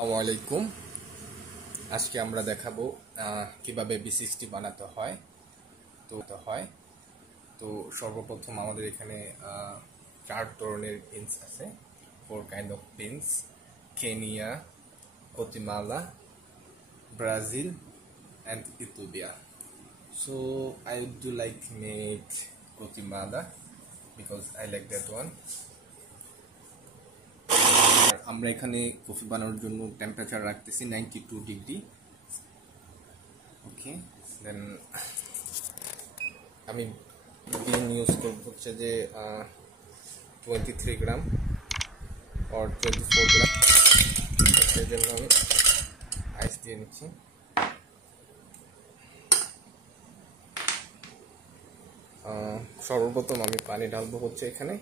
আসসালামু আলাইকুম। আজকে আমরা দেখাবো কিভাবে B60 বানাতে হয়। তো সর্বপ্রথম আমাদের এখানে 4 ধরনের বিনস আছে, 4 kind of beans: Kenya, Guatemala, Brazil, and Ethiopia. So I do like make Guatemala because I like that one. আমরা এখানে কফি বানানোর জন্য টেম্পারেচার রাখতেছি 92 ডিগ্রি। ওকে, দেন আমি বিন ইউজ করব হচ্ছে যে 23 গ্রাম or 24 গ্রাম। সেই জন্য আমি আইস দিয়ে নিচ্ছি। সর্বপ্রথম আমি পানি ঢালবো হচ্ছে এখানে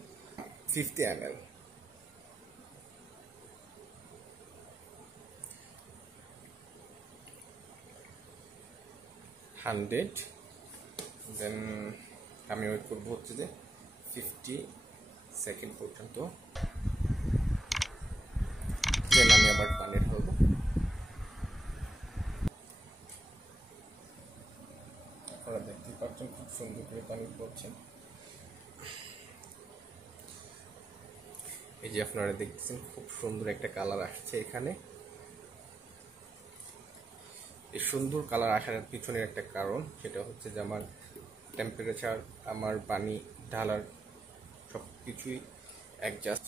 50 ml। দেন আমি ওয়েট করবো হচ্ছে যে 50 সেকেন্ড পর্যন্ত। দেন আমি আবার পানি ঢালবো। আপনারা দেখতেই পাচ্ছেন খুব সুন্দর করে পানি পড়ছে। এই যে আপনারা দেখতেছেন খুব সুন্দর একটা কালার আসছে এখানে। এই সুন্দর কালার আসার পিছনের একটা কারণ, সেটা হচ্ছে যে আমার টেম্পারেচার, আমার পানি ঢালার সব কিছুই অ্যাডজাস্ট।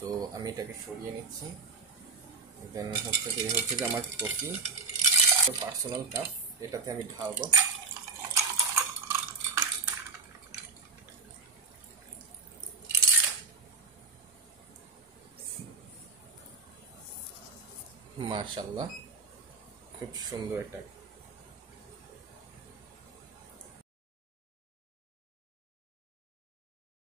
তো আমি এটাকে সরিয়ে নিচ্ছি। দেন হচ্ছে যে আমার কফি পার্সোনাল কাপ, এটাতে আমি ঢালবো। মাশাআল্লাহ, খুব সুন্দর একটা